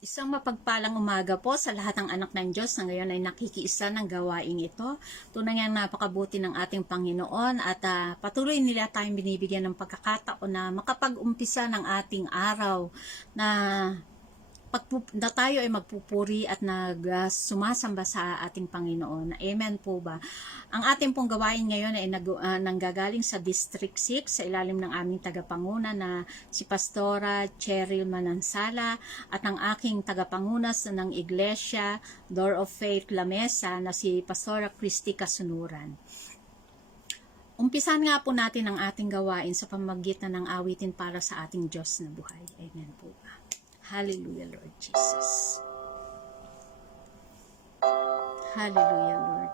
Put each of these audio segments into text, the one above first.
Isang mapagpalang umaga po sa lahat ng anak ng Diyos na ngayon ay nakikiisa ng gawaing ito. Tunay nga napakabuti ng ating Panginoon at patuloy nila tayong binibigyan ng pagkakataon na makapag-umpisa ng ating araw na tayo ay magpupuri at sumasamba sa ating Panginoon. Amen po ba? Ang ating pong gawain ngayon ay nanggagaling sa District 6 sa ilalim ng aming tagapanguna na si Pastora Cheryl Manansala at ang aking tagapangunas ng Iglesia Door of Faith La Mesa na si Pastora Christy Kasunuran. Umpisan nga po natin ang ating gawain sa pamamagitan ng awitin para sa ating Diyos na buhay. Amen po ba? Hallelujah, Lord Jesus. Hallelujah, Lord.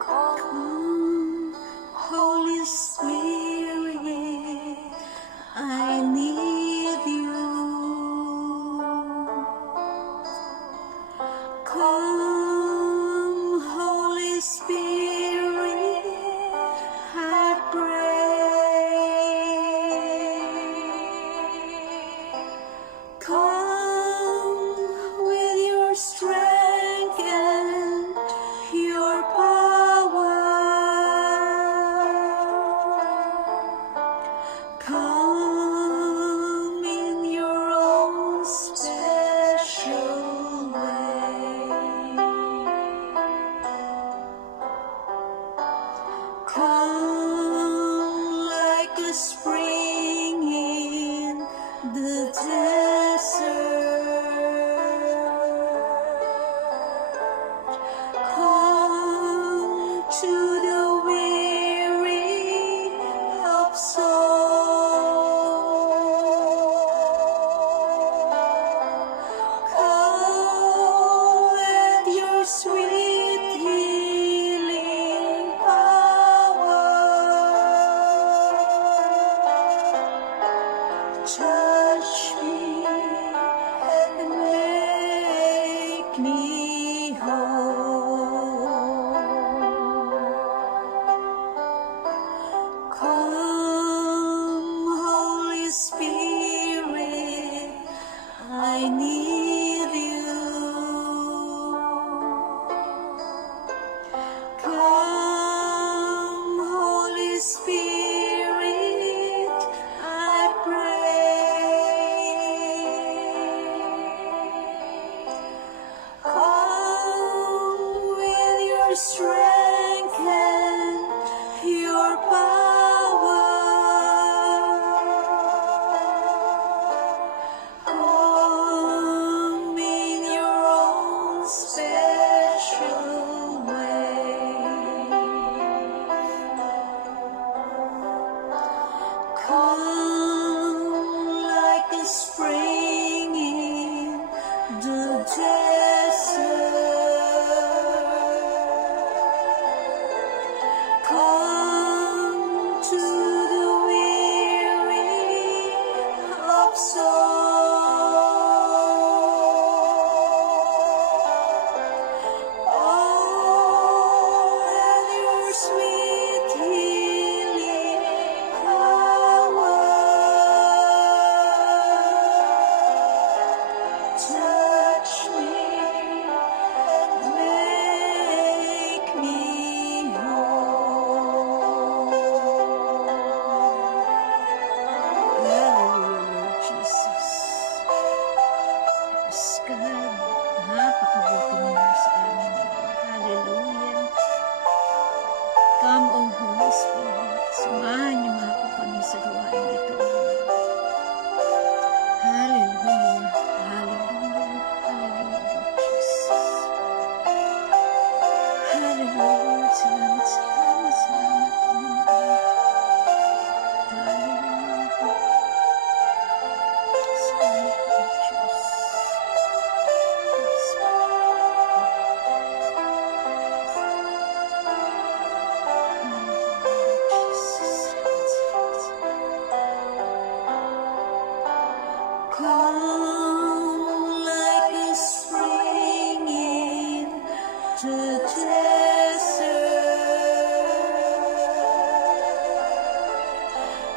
Come, Holy Spirit, I need you. Come, Holy Spirit. Strength and your power. Come in your own special way. Come like a spring in the desert.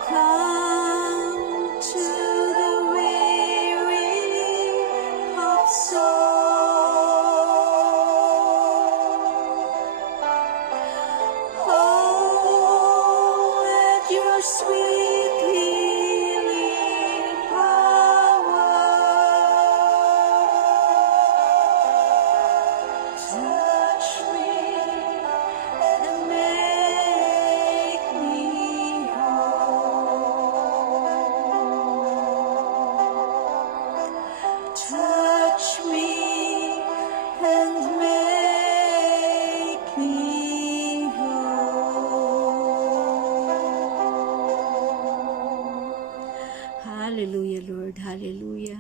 Come to the weary of soul. Oh, let your sweet healing power touch me and make me whole. Touch me and make me whole. Hallelujah, Lord. Hallelujah.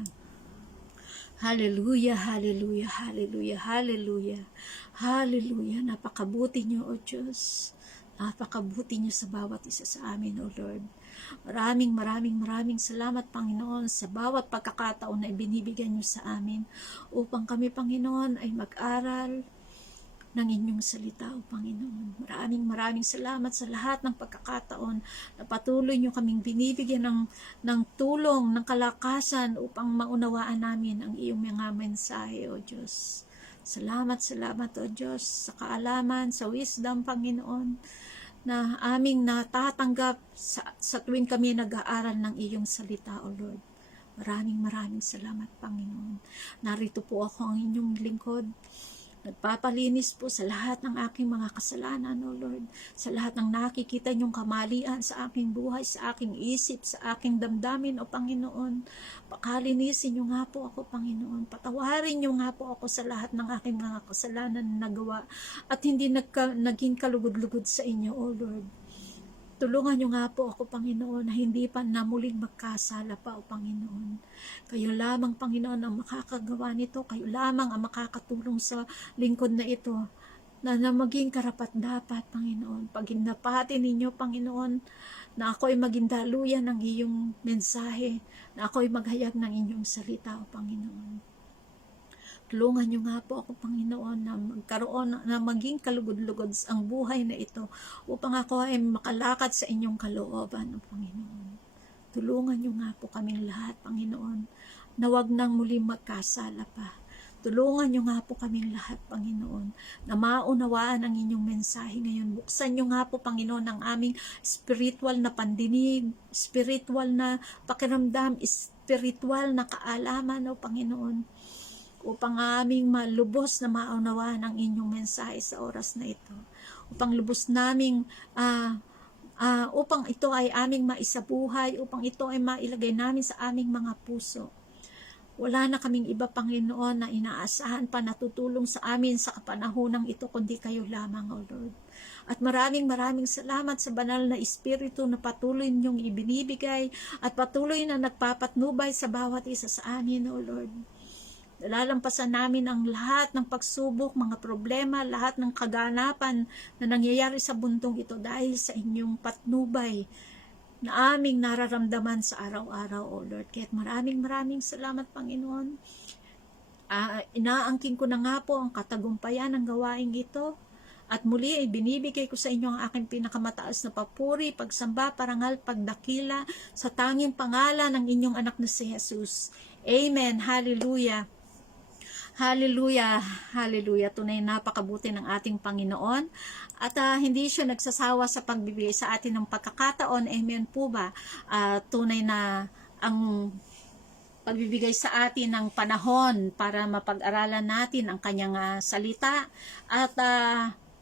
Hallelujah, hallelujah, hallelujah, hallelujah, hallelujah. Napakabuti niyo, O Diyos. Napakabuti niyo sa bawat isa sa amin, O Lord. Maraming salamat, Panginoon, sa bawat pagkakataon na ibinibigay niyo sa amin upang kami, Panginoon, ay mag-aral ng inyong salita, O Panginoon. Maraming salamat sa lahat ng pagkakataon na patuloy nyo kaming binibigyan ng tulong, ng kalakasan upang maunawaan namin ang iyong mga mensahe, O Diyos. Salamat, O Diyos, sa kaalaman, sa wisdom, Panginoon, na aming natatanggap sa tuwing kami nag-aaral ng iyong salita, O Lord. Maraming salamat, Panginoon. Narito po ako ang inyong lingkod. Nagpapalinis po sa lahat ng aking mga kasalanan, O Lord. Sa lahat ng nakikita niyong kamalian sa aking buhay, sa aking isip, sa aking damdamin, O Panginoon. Pakalinisin niyo nga po ako, Panginoon. Patawarin niyo nga po ako sa lahat ng aking mga kasalanan na nagawa at hindi naging kalugod-lugod sa inyo, O Lord. Tulungan niyo nga po ako, Panginoon, na hindi pa na muling magkasala pa, O Panginoon. Kayo lamang, Panginoon, ang makakagawa nito. Kayo lamang ang makakatulong sa lingkod na ito na maging karapat-dapat, Panginoon. Pag hinapati ninyo, Panginoon, na ako ay maging daluyan ng iyong mensahe, na ako ay maghayag ng inyong salita, O Panginoon. Tulungan niyo nga po ako, Panginoon, na magkaroon, na maging kalugod-lugod ang buhay na ito upang ako ay makalakad sa inyong kalooban, O Panginoon. Tulungan niyo nga po kaming lahat, Panginoon, na wag nang muling magkasala pa. Tulungan niyo nga po kaming lahat, Panginoon, na maunawaan ang inyong mensahe ngayon. Buksan niyo nga po, Panginoon, ang aming spiritual na pandinig, spiritual na pakiramdam, spiritual na kaalaman, O Panginoon, upang aming malubos na maunawaan ang inyong mensahe sa oras na ito. Upang lubos naming, upang ito ay aming maisabuhay, upang ito ay mailagay namin sa aming mga puso. Wala na kaming iba, Panginoon, na inaasahan pa na tutulong sa amin sa kapanahonang ito, kundi kayo lamang, O Lord. At maraming salamat sa banal na Espiritu na patuloy niyong ibinibigay at patuloy na nagpapatnubay sa bawat isa sa amin, O Lord. Lalampasan namin ang lahat ng pagsubok, mga problema, lahat ng kaganapan na nangyayari sa bundong ito dahil sa inyong patnubay na aming nararamdaman sa araw-araw, O Lord. Kaya maraming salamat, Panginoon. Inaangkin ko na nga po ang katagumpayan ng gawaing ito. At muli ay binibigay ko sa inyo ang aking pinakamataas na papuri, pagsamba, parangal, pagdakila sa tanging pangalan ng inyong anak na si Jesus. Amen. Hallelujah. Hallelujah, hallelujah. Tunay napakabuti ng ating Panginoon. At hindi siya nagsasawa sa pagbibigay sa atin ng pagkakataon. Amen po ba? Tunay na ang pagbibigay sa atin ng panahon para mapag-aralan natin ang kanyang salita. At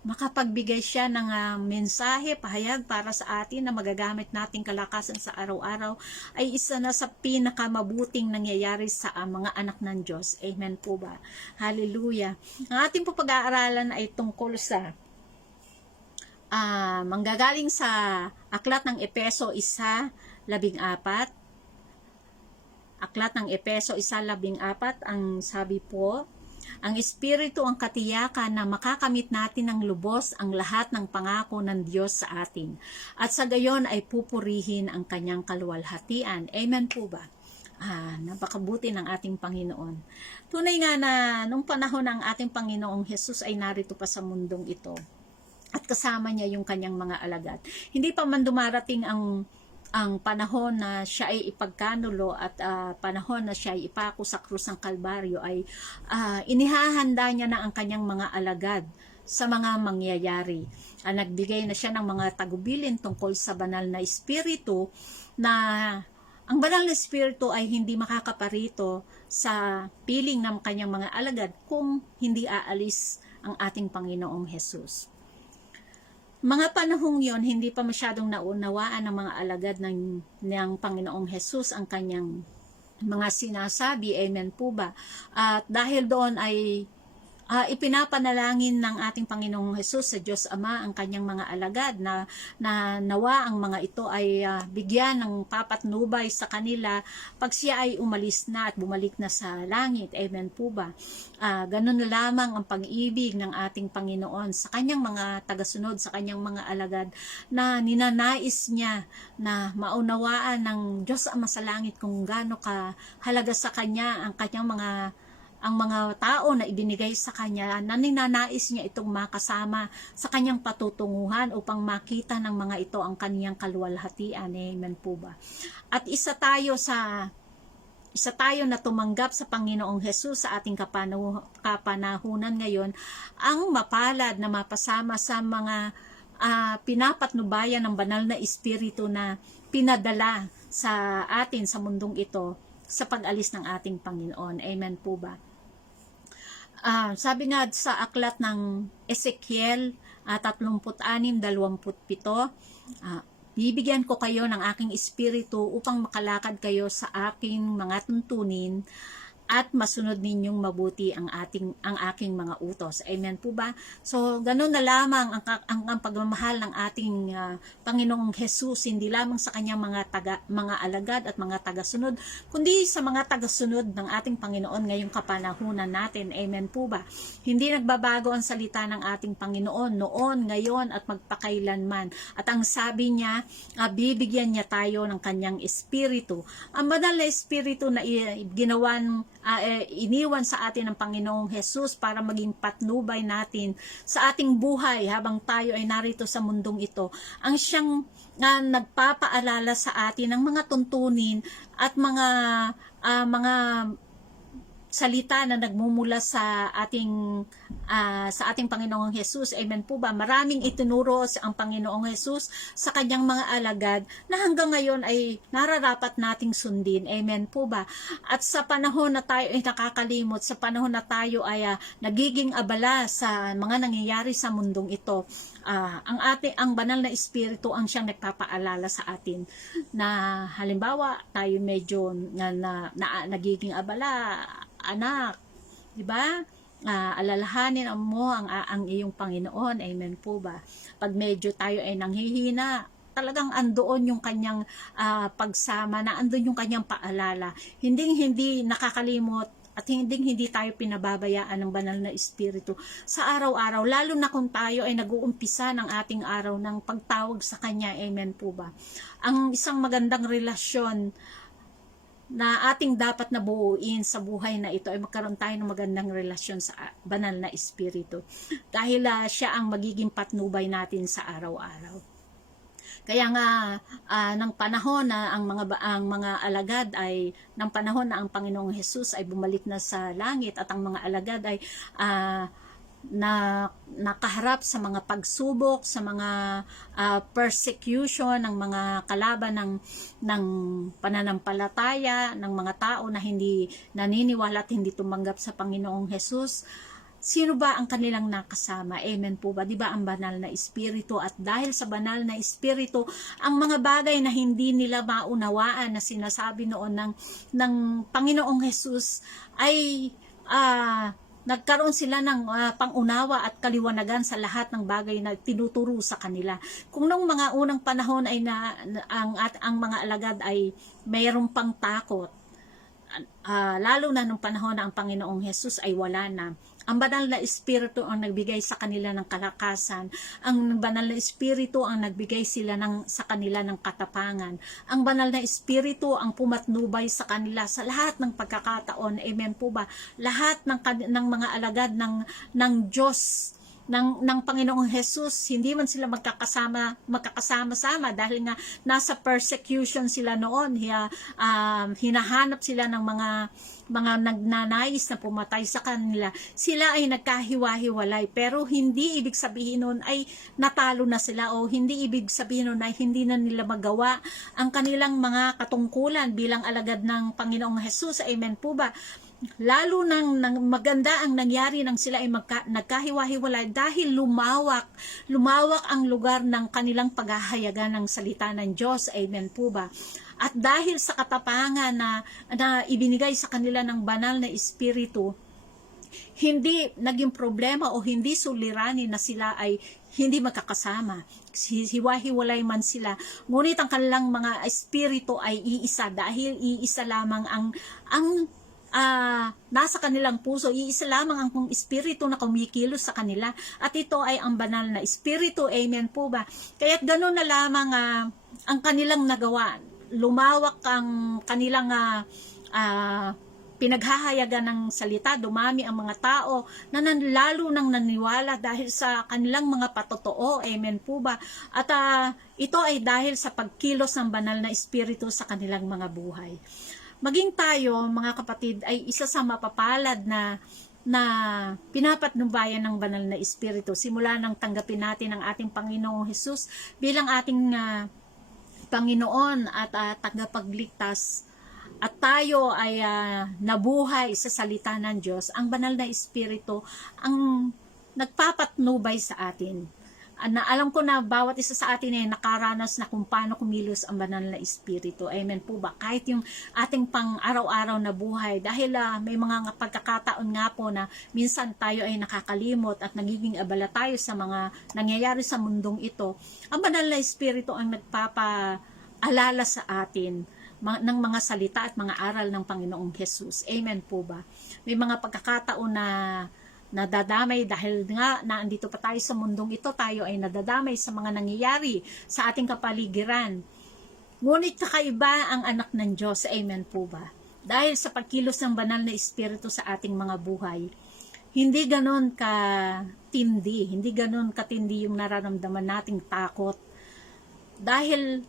makapagbigay siya ng mensahe, pahayag para sa atin na magagamit nating kalakasan sa araw-araw ay isa na sa pinakamabuting nangyayari sa mga anak ng Diyos. Amen po ba? Hallelujah. Ang ating po pag-aaralan ay tungkol sa manggagaling sa aklat ng Efeso 1:14. Aklat ng Efeso 1:14, ang sabi po, ang Espiritu ang katiyakan na makakamit natin ng lubos ang lahat ng pangako ng Diyos sa atin. At sa gayon ay pupurihin ang kanyang kaluwalhatian. Amen po ba? Napakabuti ng ating Panginoon. Tunay nga na nung panahon ng ating Panginoong Jesus ay narito pa sa mundong ito. At kasama niya yung kanyang mga alagad. Hindi pa man dumarating ang ang panahon na siya ay ipagkanulo at panahon na siya ay ipako sa krus ng Kalbaryo ay inihahanda niya na ang kanyang mga alagad sa mga mangyayari. Nagbigay na siya ng mga tagubilin tungkol sa banal na espiritu, na ang banal na espiritu ay hindi makakaparito sa piling ng kanyang mga alagad kung hindi aalis ang ating Panginoong Hesus. Mga panahong yon, hindi pa masyadong naunawaan ng mga alagad ng Panginoong Hesus ang kanyang mga sinasabi. Amen po ba? At dahil doon ay ipinapanalangin ng ating Panginoong Hesus sa Diyos Ama ang kanyang mga alagad na nawa ang mga ito ay bigyan ng papatnubay sa kanila pag siya ay umalis na at bumalik na sa langit. Amen po ba? Ganun na lamang ang pag-ibig ng ating Panginoon sa kanyang mga tagasunod, sa kanyang mga alagad, na ninanais niya na maunawaan ng Diyos Ama sa langit kung gaano kahalaga sa kanya ang kanyang mga tao na ibinigay sa kanya, na ninanais niya itong makasama sa kanyang patutunguhan upang makita ng mga ito ang kaniyang kaluwalhatian. Amen po ba? At isa tayo na tumanggap sa Panginoong Hesus sa ating kapanahunan ngayon, ang mapalad na mapasama sa mga pinapatnubayan ng banal na espiritu na pinadala sa atin sa mundong ito sa pag-alis ng ating Panginoon. Amen po ba? Sabi nga sa aklat ng Ezekiel 36:27, bibigyan ko kayo ng aking espiritu upang makalakad kayo sa aking mga tuntunin at masunod ninyong mabuti ang aking mga utos. Amen po ba? So, ganun na lamang ang pagmamahal ng ating Panginoong Hesus, hindi lamang sa kanyang mga alagad at mga tagasunod, kundi sa mga tagasunod ng ating Panginoon ngayong kapanahunan natin. Amen po ba? Hindi nagbabago ang salita ng ating Panginoon noon, ngayon at magpakailanman. At ang sabi niya, bibigyan niya tayo ng kanyang espiritu. Ang banal na espiritu na iniwan sa atin ng Panginoong Hesus para maging patnubay natin sa ating buhay habang tayo ay narito sa mundong ito. Ang siyang nagpapaalala sa atin ng mga tuntunin at mga salita na nagmumula sa ating Panginoong Hesus. Amen po ba? Maraming itinuro ang Panginoong Hesus sa kanyang mga alagad na hanggang ngayon ay nararapat nating sundin. Amen po ba? At sa panahon na tayo ay nakakalimot, sa panahon na tayo ay nagiging abala sa mga nangyayari sa mundong ito, ang banal na espiritu ang siyang nagpapaalala sa atin na halimbawa tayo medyo nagiging abala, anak, di ba? Alalahanin mo ang iyong Panginoon. Amen po ba? Pag medyo tayo ay nanghihina, talagang andoon yung kanyang pagsama, na andoon yung kanyang paalala. Hindi nakakalimot at hindi tayo pinababayaan ng banal na espiritu sa araw-araw, lalo na kung tayo ay nag-uumpisa ng ating araw ng pagtawag sa kanya. Amen po ba? Ang isang magandang relasyon na ating dapat nabuuin sa buhay na ito ay magkaroon tayo ng magandang relasyon sa banal na espiritu, dahil siya ang magiging patnubay natin sa araw-araw. Kaya nga ng panahon na ang mga alagad ay ng panahon na ang Panginoong Hesus ay bumalik na sa langit at ang mga alagad ay na nakaharap sa mga pagsubok, sa mga persecution ng mga kalaban ng pananampalataya ng mga tao na hindi naniniwala at hindi tumanggap sa Panginoong Hesus. Sino ba ang kanilang nakasama? Amen po ba? Di ba ang banal na espiritu? At dahil sa banal na espiritu, ang mga bagay na hindi nila maunawaan na sinasabi noon ng Panginoong Hesus ay nagkaroon sila ng pangunawa at kaliwanagan sa lahat ng bagay na tinuturo sa kanila. Kung nung mga unang panahon ay ang mga alagad ay mayroong pang takot, lalo na nung panahon na ang Panginoong Hesus ay wala na, ang banal na espiritu ang nagbigay sa kanila ng kalakasan. Ang banal na espiritu ang nagbigay sa kanila ng katapangan. Ang banal na espiritu ang pumatnubay sa kanila sa lahat ng pagkakataon. Amen po ba? Lahat ng mga alagad ng Diyos ng Panginoong Jesus, hindi man sila magkakasama-sama dahil nga nasa persecution sila noon. Hinahanap sila ng mga nagnanais na pumatay sa kanila. Sila ay nagkahiwa-hiwalay, pero hindi ibig sabihin nun ay natalo na sila, o hindi ibig sabihin nun ay hindi na nila magawa ang kanilang mga katungkulan bilang alagad ng Panginoong Jesus. Amen po ba? Lalo nang maganda ang nangyari nang sila ay nagkahiwa-hiwalay dahil lumawak ang lugar ng kanilang paghahayagan ng salita ng Diyos. Amen po ba? At dahil sa katapangan na ibinigay sa kanila ng banal na Espiritu, hindi naging problema o hindi suliranin na sila ay hindi magkakasama. Hiwa-hiwalay man sila, ngunit ang kanilang mga espiritu ay iisa, dahil iisa lamang ang nasa kanilang puso, iisa lamang ang espiritu na kumikilos sa kanila, at ito ay ang banal na Espiritu. Amen po ba? Kaya't ganoon na lamang ang kanilang nagawa. Lumawak ang kanilang pinaghahayagan ng salita, dumami ang mga tao na lalo nang naniwala dahil sa kanilang mga patotoo. Amen po ba? At ito ay dahil sa pagkilos ng banal na Espiritu sa kanilang mga buhay. Maging tayo, mga kapatid, ay isa sa mapapalad na pinapatnubayan ng banal na Espiritu simula nang tanggapin natin ang ating Panginoong Jesus bilang ating Panginoon at tagapagligtas, at tayo ay nabuhay sa salita ng Diyos. Ang banal na Espiritu ang nagpapatnubay sa atin. Alam ko na bawat isa sa atin ay nakaranas na kung paano kumilos ang banal na Espiritu. Amen po ba? Kahit yung ating pang araw-araw na buhay, dahil may mga pagkakataon nga po na minsan tayo ay nakakalimot at nagiging abala tayo sa mga nangyayari sa mundong ito. Ang banal na Espiritu ang nagpapaalala sa atin ng mga salita at mga aral ng Panginoong Jesus. Amen po ba? May mga pagkakataon na nadadamay dahil nga naandito pa tayo sa mundong ito, tayo ay nadadamay sa mga nangyayari sa ating kapaligiran. Ngunit kakaiba ang anak ng Diyos. Amen po ba? Dahil sa pagkilos ng banal na Espiritu sa ating mga buhay, hindi ganon katindi, hindi ganon katindi yung nararamdaman nating takot. Dahil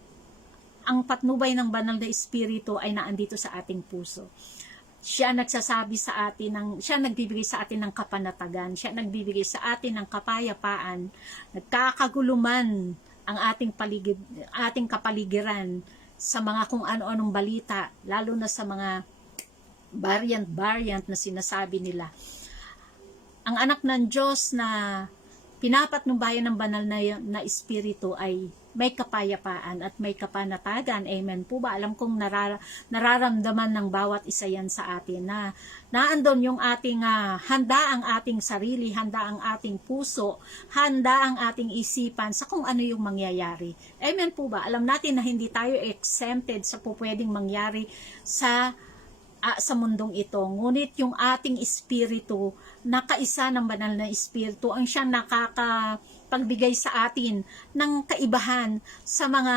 ang patnubay ng banal na Espiritu ay naandito sa ating puso. Siya nagsasabi sa atin siya nagbibigay sa atin ng kapanatagan, siya nagbibigay sa atin ng kapayapaan. Nagkakaguluman ang ating kapaligiran sa mga kung ano-anong balita, lalo na sa mga variant na sinasabi nila. Ang anak ng Diyos na pinapatnubayan ng banal na Espiritu ay may kapayapaan at may kapanatagan. Amen po ba? Alam kong nararamdaman ng bawat isa yan sa atin na naandun yung ating handa ang ating sarili, handa ang ating puso, handa ang ating isipan sa kung ano yung mangyayari. Amen po ba? Alam natin na hindi tayo exempted sa pwedeng mangyari sa mundong ito. Ngunit yung ating espiritu, nakaisa ng banal na Espiritu, ang siyang nakakapagbigay sa atin ng kaibahan sa mga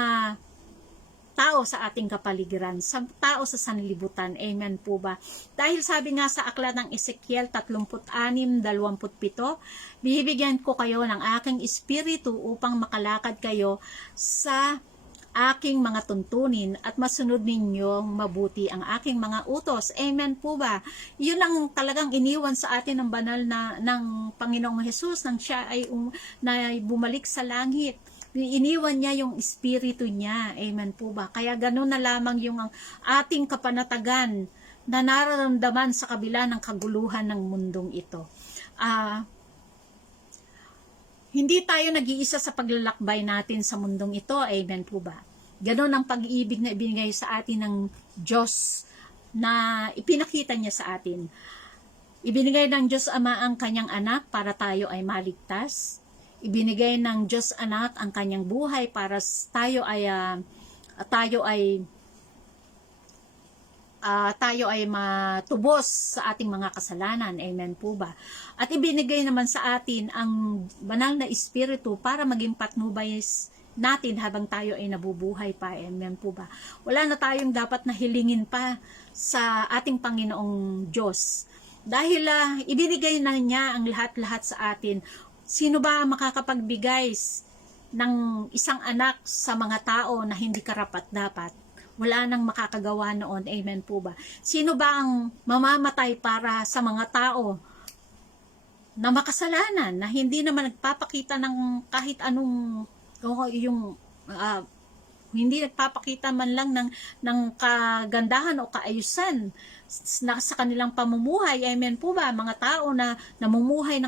tao sa ating kapaligiran, sa tao sa sanlibutan. Amen po ba? Dahil sabi nga sa aklat ng Ezekiel 36:27, bibigyan ko kayo ng aking espiritu upang makalakad kayo sa aking mga tuntunin at masunod ninyong mabuti ang aking mga utos. Amen po ba? Yun ang talagang iniwan sa atin ng banal ng Panginoong Jesus nang siya ay na bumalik sa langit. Iniwan niya yung espiritu niya. Amen po ba? Kaya ganoon na lamang yung ating kapanatagan na nararamdaman sa kabila ng kaguluhan ng mundong ito. Hindi tayo nag-iisa sa paglalakbay natin sa mundong ito. Amen po ba? Ganon ang pag-ibig na ibinigay sa atin ng Diyos na ipinakita niya sa atin. Ibinigay ng Diyos Ama ang kanyang anak para tayo ay maligtas. Ibinigay ng Diyos Anak ang kanyang buhay para tayo ay matubos sa ating mga kasalanan. Amen po ba? At ibinigay naman sa atin ang banal na Espiritu para maging patnubay natin habang tayo ay nabubuhay pa. Amen po ba? Wala na tayong dapat na hilingin pa sa ating Panginoong Diyos. Dahil ibinigay na niya ang lahat-lahat sa atin Sino ba ang makakapagbigay ng isang anak sa mga tao na hindi karapat-dapat? Wala nang makakagawa noon. Amen po ba? Sino ba ang mamamatay para sa mga tao na makasalanan, na hindi naman nagpapakita ng kahit anong hindi nagpapakita man lang ng kagandahan o kaayusan sa kanilang pamumuhay? Amen po ba? Mga tao na namumuhay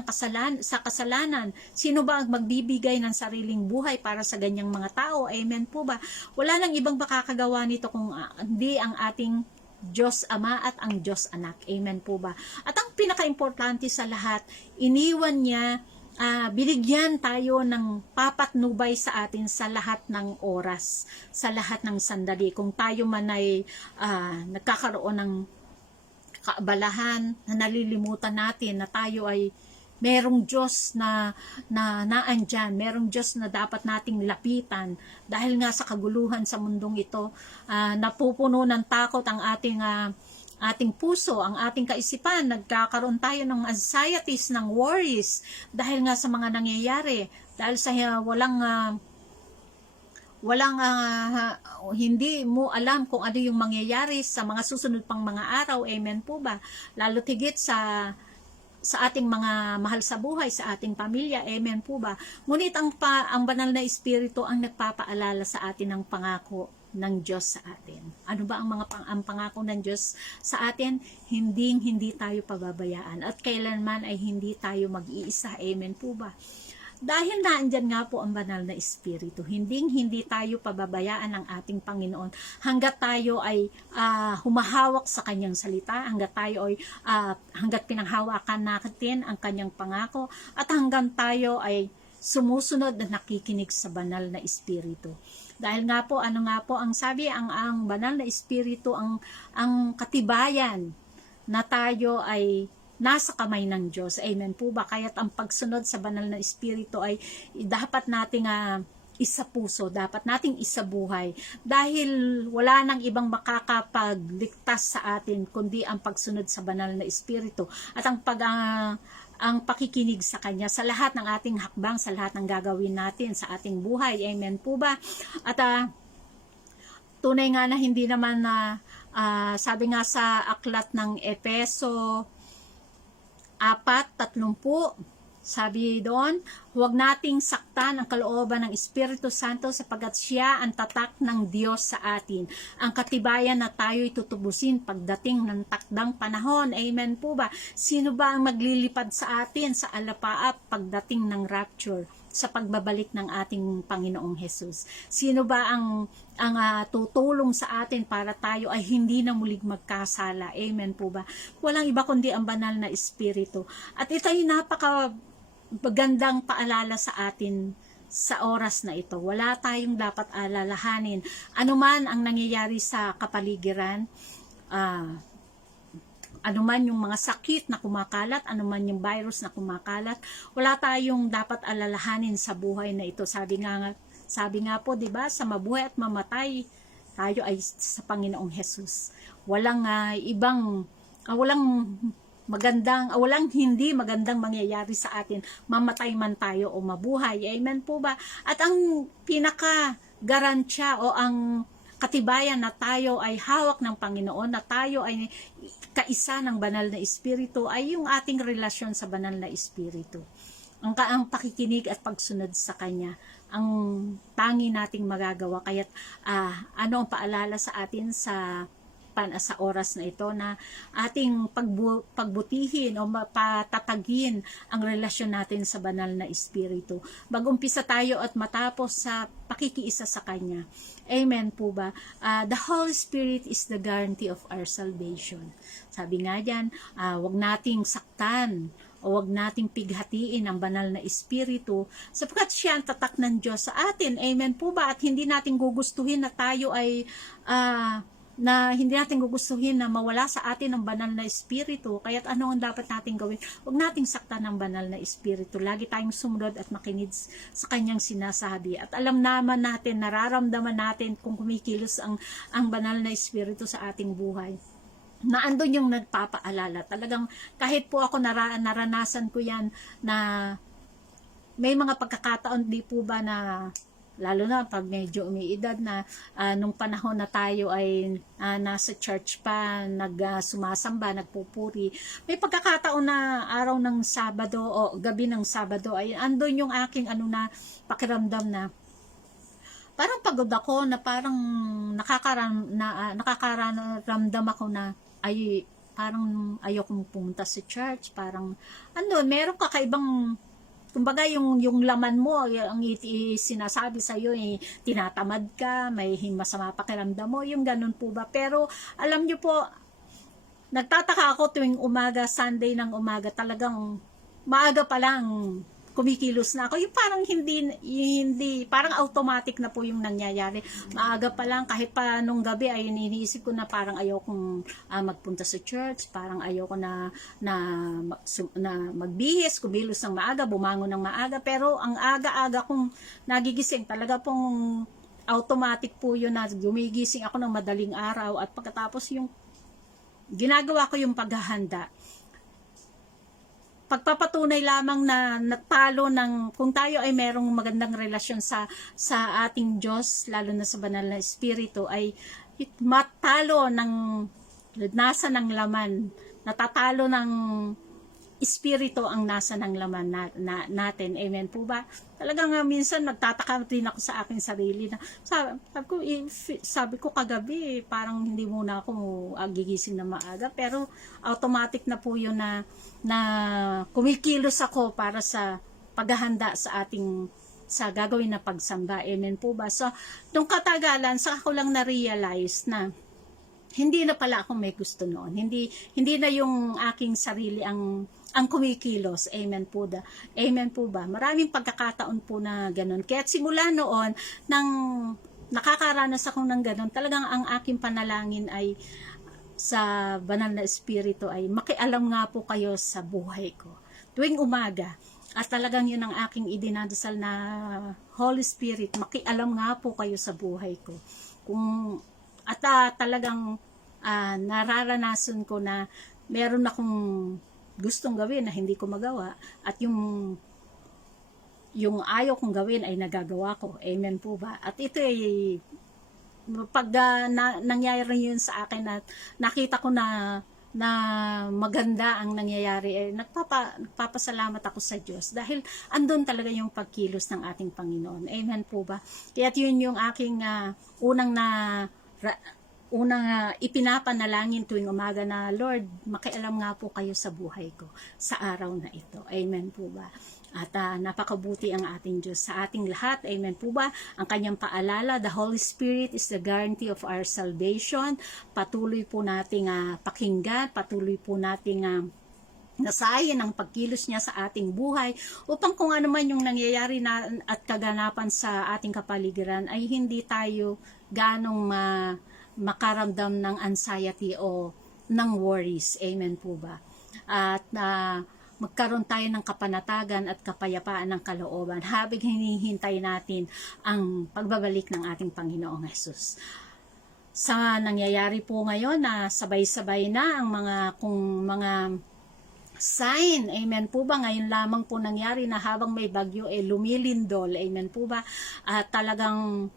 sa kasalanan, sino ba ang magbibigay ng sariling buhay para sa ganyang mga tao? Amen po ba? Wala nang ibang makakagawa nito kung hindi ang ating Diyos Ama at ang Diyos Anak. Amen po ba? At ang pinaka-importante sa lahat, iniwan niya, binigyan tayo ng papatnubay sa atin sa lahat ng oras, sa lahat ng sandali. Kung tayo man ay nagkakaroon ng kaabalahan, na nalilimutan natin na tayo ay merong Diyos na naandyan, merong Diyos na dapat nating lapitan, dahil nga sa kaguluhan sa mundong ito, napupuno ng takot ang ating puso, ang ating kaisipan. Nagkakaroon tayo ng anxieties, ng worries, dahil nga sa mga nangyayari, dahil sa hindi mo alam kung ano yung mangyayari sa mga susunod pang mga araw. Amen po ba? Lalo tigit sa ating mga mahal sa buhay, sa ating pamilya. Amen po ba? Ngunit ang banal na Espiritu ang nagpapaalala sa atin ng pangako ng Diyos sa atin. Ano ba ang pangako ng Diyos sa atin? Hindi tayo pababayaan at kailanman ay hindi tayo mag-iisa. Amen po ba? Dahil naandyan nga po ang banal na Espiritu, hindi tayo pababayaan ng ating Panginoon hanggat tayo ay humahawak sa kanyang salita, hanggat pinanghawakan natin ang kanyang pangako, at hanggang tayo ay sumusunod at nakikinig sa banal na Espiritu. Dahil nga po, ano nga po ang sabi, ang banal na Espiritu ang katibayan na tayo ay nasa kamay ng Diyos. Amen po ba? Kaya't ang pagsunod sa banal na Espiritu ay dapat nating isa puso, dapat nating isa buhay. Dahil wala nang ibang makakapagligtas sa atin kundi ang pagsunod sa banal na Espiritu at ang pakikinig sa Kanya sa lahat ng ating hakbang, sa lahat ng gagawin natin sa ating buhay. Amen po ba? At tunay nga na hindi naman sabi nga sa aklat ng Efeso 4:30, sabi doon, huwag nating saktan ang kalooban ng Espiritu Santo sapagkat siya ang tatak ng Diyos sa atin, ang katibayan na tayo'y tutubusin pagdating ng takdang panahon. Amen po ba? Sino ba ang maglilipad sa atin sa alapaap pagdating ng rapture, sa pagbabalik ng ating Panginoong Hesus? Sino ba ang tutulong sa atin para tayo ay hindi na muling magkasala? Amen po ba? Walang iba kundi ang banal na Espiritu. At ito ay napakagandang paalala sa atin sa oras na ito. Wala tayong dapat alalahanin. Ano man ang nangyayari sa kapaligiran, anuman yung mga sakit na kumakalat, anuman yung virus na kumakalat, wala tayong dapat alalahanin sa buhay na ito. Sabi nga po, 'di ba, sa mabuhay at mamatay, tayo ay sa Panginoong Hesus. Walang walang hindi magandang mangyayari sa atin, mamatay man tayo o mabuhay. Amen po ba? At ang pinaka garansya o ang katibayan na tayo ay hawak ng Panginoon, na tayo ay kaisa ng banal na Espiritu, ay yung ating relasyon sa banal na Espiritu. Ang pakikinig at pagsunod sa Kanya, ang tangi nating magagawa. Kaya't ano ang paalala sa atin sa oras na ito, na ating pagbutihin o patatagin ang relasyon natin sa banal na Espiritu. Mag-umpisa tayo at matapos sa pakikiisa sa Kanya. Amen po ba? The Holy Spirit is the guarantee of our salvation. Sabi nga dyan, wag nating saktan o wag nating pighatiin ang banal na Espiritu sapagkat siya ang tatak ng Diyos sa atin. Amen po ba? At hindi natin gugustuhin na tayo ay hindi natin gugustuhin na mawala sa atin ang banal na Espiritu. Kaya't ano ang dapat natin gawin? Huwag nating saktan ng banal na Espiritu. Lagi tayong sumunod at makinig sa Kanyang sinasabi. At alam naman natin, nararamdaman natin kung kumikilos ang banal na Espiritu sa ating buhay. Na andun yung nagpapaalala. Talagang kahit po ako naranasan ko yan, na may mga pagkakataon di po ba na lalo na pag medyo umiidad na, nung panahon na tayo ay nasa church pa, sumasamba, nagpupuri. May pagkakataon na araw ng Sabado o gabi ng Sabado ay andun yung aking pakiramdam na parang pagod ako, na parang nakakaramdam ako na ay parang ayokong pumunta sa church, parang meron kakaibang, kumbaga yung laman mo, ang sinasabi sa iyo, tinatamad ka, may masama pakiramdam mo, yung ganun po ba. Pero alam niyo po, nagtataka ako tuwing umaga, Sunday ng umaga, talagang maaga pa lang kumikilos na ako. Yung parang hindi, parang automatic na po yung nangyayari. Maaga pa lang, kahit pa nung gabi ay iniisip ko na parang ayokong magpunta sa church, parang ayoko na magbihis, kumilos ng maaga, bumangon ng maaga. Pero ang aga-aga kong nagigising, talaga pong automatic po yun na gumigising ako ng madaling araw, at pagkatapos yung ginagawa ko yung paghahanda, pagpapatunay lamang na natalo kung tayo ay merong magandang relasyon sa ating Diyos, lalo na sa banal na Espiritu, ay matalo nasa ng laman, natatalo ng Espiritu ang nasa ng laman natin. Amen po ba? Talagang minsan nagtataka din ako sa aking sarili na sabi ko kagabi, parang hindi muna ako gigising na maaga, pero automatic na po yun na kumikilos ako para sa paghahanda sa gagawin na pagsamba. Amen po ba? So, nung katagalan, saka ko lang na-realize na hindi na pala ako may gusto noon. Hindi na yung aking sarili ang kumikilos. Amen po da. Amen po ba? Maraming pagkakataon po na ganun. Kaya simula noon, nang nakakaranas ako ng ganun, talagang ang aking panalangin ay sa banal na Espiritu ay makialam nga po kayo sa buhay ko tuwing umaga. At talagang yun ang aking idinadasal na Holy Spirit, makialam nga po kayo sa buhay ko. Talagang nararanasan ko na meron akong gustong gawin na hindi ko magawa, at yung ayaw kong gawin ay nagagawa ko. Amen po ba? At ito ay pag nangyayari yun sa akin at nakita ko na maganda ang nangyayari, nagpapasalamat ako sa Diyos dahil andun talaga yung pagkilos ng ating Panginoon. Amen po ba? Kaya yun yung aking unang ipinapanalangin tuwing umaga na, Lord, makialam nga po kayo sa buhay ko sa araw na ito. Amen po ba? At napakabuti ang ating Diyos sa ating lahat. Amen po ba? Ang kanyang paalala, the Holy Spirit is the guarantee of our salvation. Patuloy po nating pakinggan, patuloy po nating nasayin ang pagkilos niya sa ating buhay, upang kung ano man yung nangyayari at kaganapan sa ating kapaligiran ay hindi tayo ganong makaramdam ng anxiety o ng worries. Amen po ba? At magkaroon tayo ng kapanatagan at kapayapaan ng kalooban habang hinihintay natin ang pagbabalik ng ating Panginoong Hesus. Sa nangyayari po ngayon na sabay-sabay na ang mga sign, amen po ba? Ngayon lamang po nangyari na habang may bagyo lumilindol, amen po ba? At talagang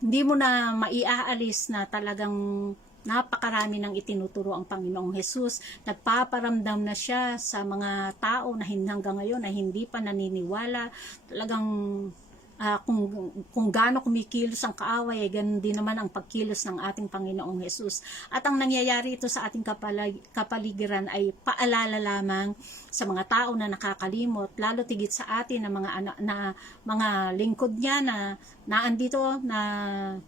hindi mo na maiaalis na talagang napakarami ng itinuturo ang Panginoong Hesus. Nagpaparamdam na siya sa mga tao na hanggang ngayon ay hindi pa naniniwala. Talagang kung gaano kumikilos ang kaaway, ay ganun din naman ang pagkilos ng ating Panginoong Hesus. At ang nangyayari ito sa ating kapaligiran ay paalala lamang sa mga tao na nakakalimot, lalo tigit sa atin na mga lingkod niya na naandito, na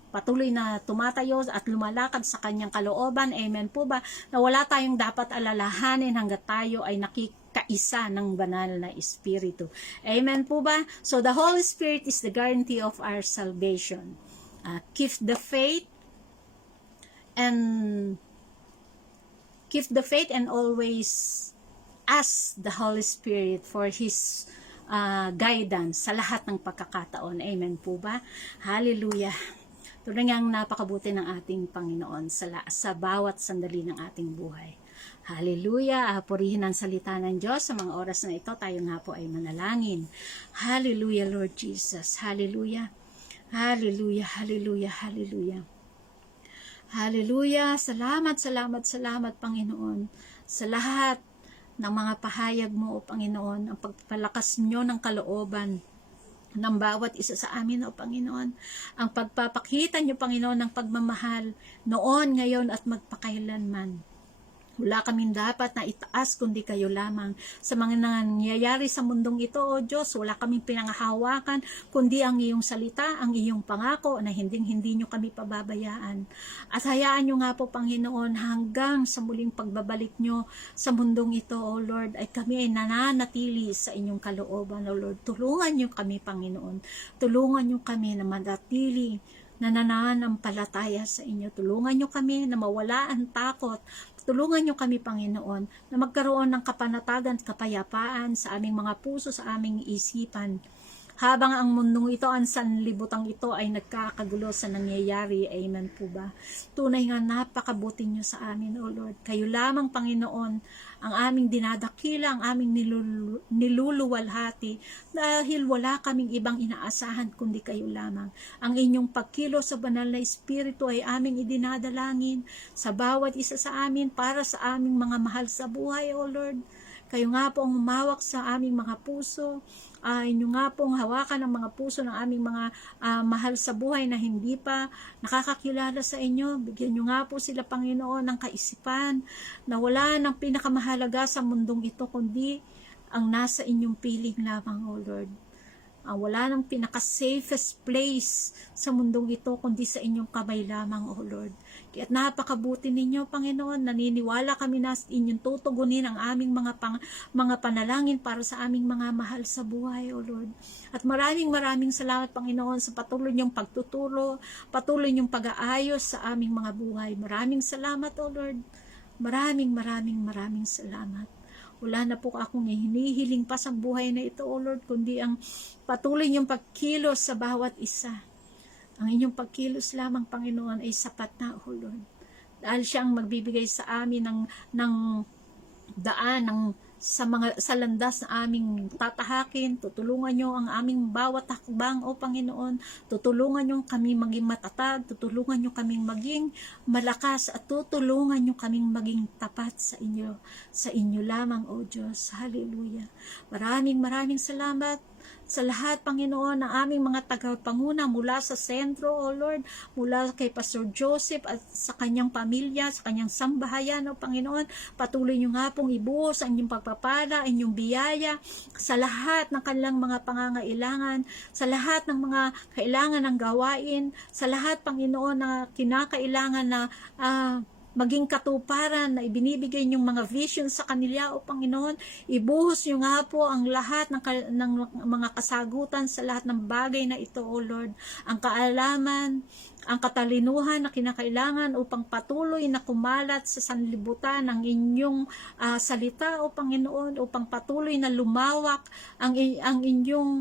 patuloy na tumatayo at lumalakad sa kanyang kalooban. Amen po ba? Na wala tayong dapat alalahanin hanggat tayo ay kaisa ng banal na Espiritu. Amen po ba? So the Holy Spirit is the guarantee of our salvation. Keep the faith and always ask the Holy Spirit for His guidance sa lahat ng pagkakataon. Amen po ba? Hallelujah. Tunay ngang napakabuti ng ating Panginoon sa bawat sandali ng ating buhay. Hallelujah. Purihin ang salita ng Diyos. Sa mga oras na ito, tayo nga po ay manalangin. Hallelujah, Lord Jesus. Hallelujah. Hallelujah, hallelujah, hallelujah. Hallelujah. Salamat, salamat, salamat, Panginoon, sa lahat ng mga pahayag mo, O Panginoon, ang pagpalakas nyo ng kalooban ng bawat isa sa amin, O Panginoon. Ang pagpapakita nyo, Panginoon, ng pagmamahal noon, ngayon, at magpakailanman. Wala kaming dapat na itaas kundi kayo lamang. Sa mga nangyayari sa mundong ito, O Diyos, wala kaming pinangahawakan kundi ang iyong salita, ang iyong pangako na hindi nyo kami pababayaan. At hayaan nyo nga po, Panginoon, hanggang sa muling pagbabalik nyo sa mundong ito, O Lord, ay kami ay nananatili sa inyong kalooban, O Lord. Tulungan nyo kami, Panginoon. Tulungan nyo kami na manatili na nananampalataya sa inyo. Tulungan nyo kami na mawala ang takot. Tulungan nyo kami, Panginoon, na magkaroon ng kapanatagan at kapayapaan sa aming mga puso, sa aming isipan. Habang ang mundong ito, ang sanlibutang ito ay nagkakagulo sa nangyayari. Amen po ba? Tunay nga napakabuti nyo sa amin, O Lord. Kayo lamang, Panginoon, ang aming dinadakila, ang aming niluluwalhati, dahil wala kaming ibang inaasahan kundi kayo lamang. Ang inyong pagkilos sa banal na Espiritu ay aming idinadalangin sa bawat isa sa amin para sa aming mga mahal sa buhay, O Lord. Kayo nga po ang umawak sa aming mga puso. Inyo nga pong hawakan ang mga puso ng aming mga mahal sa buhay na hindi pa nakakakilala sa inyo. Bigyan nyo nga po sila, Panginoon, ng kaisipan na wala ng pinakamahalaga sa mundong ito kundi ang nasa inyong piling lamang, O Lord. Wala ng pinaka-safest place sa mundong ito kundi sa inyong kamay lamang, O Lord. Kaya't napakabuti ninyo, Panginoon. Naniniwala kami na inyong tutugunin ang aming mga panalangin para sa aming mga mahal sa buhay, O Lord. At maraming salamat, Panginoon, sa patuloy niyong pagtuturo, patuloy niyong pag-aayos sa aming mga buhay. Maraming salamat, O Lord. Maraming salamat. Wala na po akong hinihiling pa sa buhay na ito, O Lord, kundi ang patuloy niyong pagkilos sa bawat isa. Ang inyong pagkilos lamang, Panginoon, ay sapat na, O Lord. Dahil siya ang magbibigay sa amin ng daan, sa landas na aming tatahakin. Tutulungan nyo ang aming bawat hakbang, O Panginoon. Tutulungan nyo kami maging matatag, tutulungan nyo kaming maging malakas, at tutulungan nyo kaming maging tapat sa inyo lamang, O Diyos. Hallelujah. Maraming salamat sa lahat, Panginoon, ng aming mga tagapanguna mula sa sentro, O Lord, mula kay Pastor Joseph at sa kanyang pamilya, sa kanyang sambahayan, O Panginoon. Patuloy nyo nga pong ibuhos ang inyong pagpapala, inyong biyaya sa lahat ng kanilang mga pangangailangan, sa lahat ng mga kailangan ng gawain, sa lahat, Panginoon, na kinakailangan na maging katuparan na ibinibigay niyong mga vision sa kanila, O Panginoon. Ibuhos niyo nga po ang lahat ng mga kasagutan sa lahat ng bagay na ito, O Lord. Ang kaalaman, ang katalinuhan na kinakailangan upang patuloy na kumalat sa sanlibutan ng inyong salita, O Panginoon, upang patuloy na lumawak ang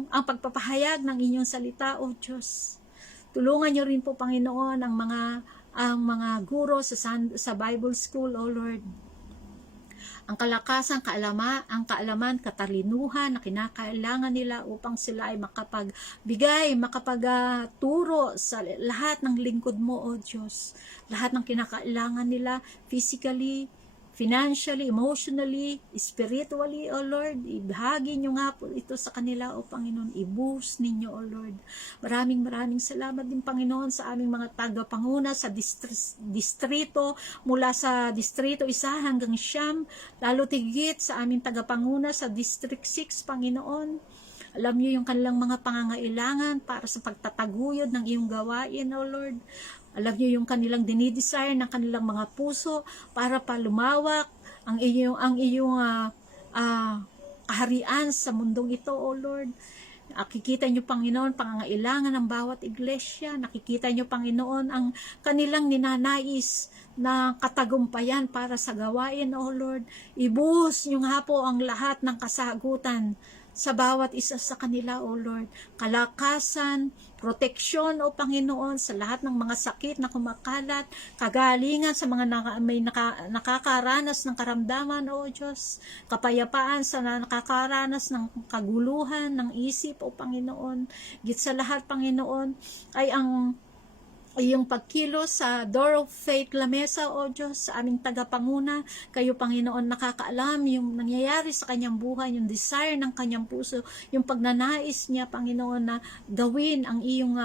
pagpapahayag ng inyong salita, O Diyos. Tulungan niyo rin po, Panginoon, ang mga guro sa Bible School, O Lord. Ang kalakasan, ang kaalaman, katalinuhan na kinakailangan nila upang sila ay makapagturo sa lahat ng lingkod mo, O Diyos. Lahat ng kinakailangan nila, physically, financially, emotionally, spiritually, O Lord. Ibahagi nyo nga po ito sa kanila, O Panginoon. I-boost ninyo, O Lord. Maraming salamat din, Panginoon, sa aming mga tagapanguna sa distrito, mula sa distrito 1 hanggang 9, lalo tigit sa aming tagapanguna sa District 6, Panginoon. Alam niyo yung kanilang mga pangangailangan para sa pagtataguyod ng iyong gawain, O Lord. Alam niyo yung kanilang dinidesire ng kanilang mga puso para pa lumawak ang iyong kaharian sa mundong ito, O Lord. Nakikita niyo, Panginoon, pangangailangan ng bawat iglesia. Nakikita niyo, Panginoon, ang kanilang ninanais na katagumpayan para sa gawain, O Lord. Ibuhos niyo nga po ang lahat ng kasagutan sa bawat isa sa kanila, O Lord. Kalakasan, proteksyon, O Panginoon, sa lahat ng mga sakit na kumakalat, kagalingan sa mga nakakaranas ng karamdaman, O Diyos, kapayapaan sa nakakaranas ng kaguluhan, ng isip, O Panginoon. Git sa lahat, Panginoon, ay ang iyong pagkilos sa Door of Faith Lamesa, O Diyos, sa aming tagapanguna. Kayo, Panginoon, nakakaalam yung nangyayari sa kanyang buhay, yung desire ng kanyang puso, yung pagnanais niya, Panginoon, na gawin ang iyong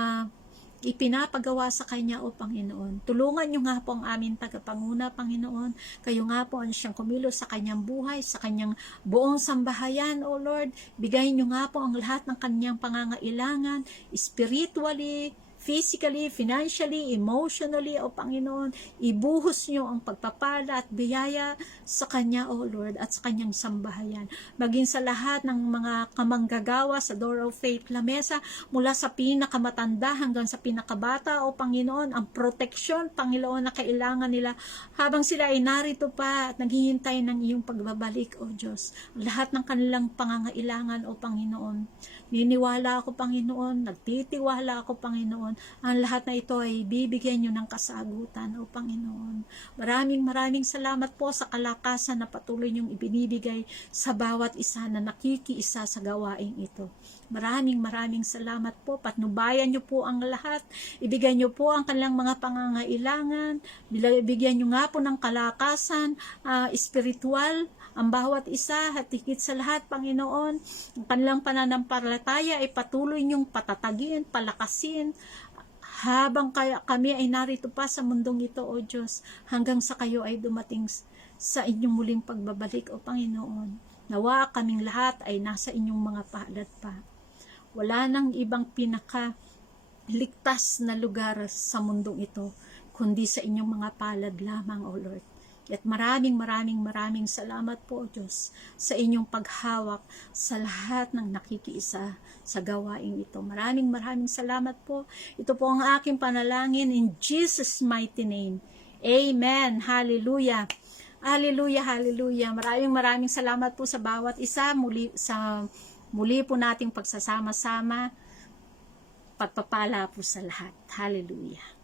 ipinapagawa sa kanya, O Panginoon. Tulungan niyo nga po ang aming tagapanguna, Panginoon. Kayo nga po ang siyang kumilos sa kanyang buhay, sa kanyang buong sambahayan, O Lord. Bigay niyo nga po ang lahat ng kanyang pangangailangan, spiritually, physically, financially, emotionally, O Panginoon. Ibuhos niyo ang pagpapala at biyaya sa kanya, O Lord, at sa kanyang sambahayan. Maging sa lahat ng mga kamanggagawa sa Door of Faith Lamesa, mula sa pinakamatanda hanggang sa pinakabata, O Panginoon, ang proteksyon, Panginoon, na kailangan nila habang sila ay narito pa at naghihintay ng iyong pagbabalik, O Diyos. Lahat ng kanilang pangangailangan, O Panginoon. Niniwala ako, Panginoon, nagtitiwala ako, Panginoon, ang lahat na ito ay bibigyan nyo ng kasagutan, O Panginoon. Maraming salamat po sa kalakasan na patuloy nyong ibinibigay sa bawat isa na nakikiisa sa gawaing ito. Maraming salamat po. Patnubayan nyo po ang lahat. Ibigay nyo po ang kanilang mga pangangailangan. Bigyan nyo nga po ng kalakasan, spiritual, ang bawat isa, at higit sa lahat, Panginoon, ang kanilang pananampalataya ay patuloy niyong patatagin, palakasin, habang kami ay narito pa sa mundong ito, O Diyos, hanggang sa kayo ay dumating sa inyong muling pagbabalik, O Panginoon. Nawa kaming lahat ay nasa inyong mga palad pa. Wala nang ibang pinakaligtas na lugar sa mundong ito, kundi sa inyong mga palad lamang, O Lord. At maraming salamat po, Diyos, sa inyong paghawak sa lahat ng nakikiisa sa gawaing ito. Maraming salamat po. Ito po ang aking panalangin in Jesus' mighty name. Amen. Hallelujah. Hallelujah, hallelujah. Maraming salamat po sa bawat isa. Muli po nating pagsasama-sama. Pagpapala po sa lahat. Hallelujah.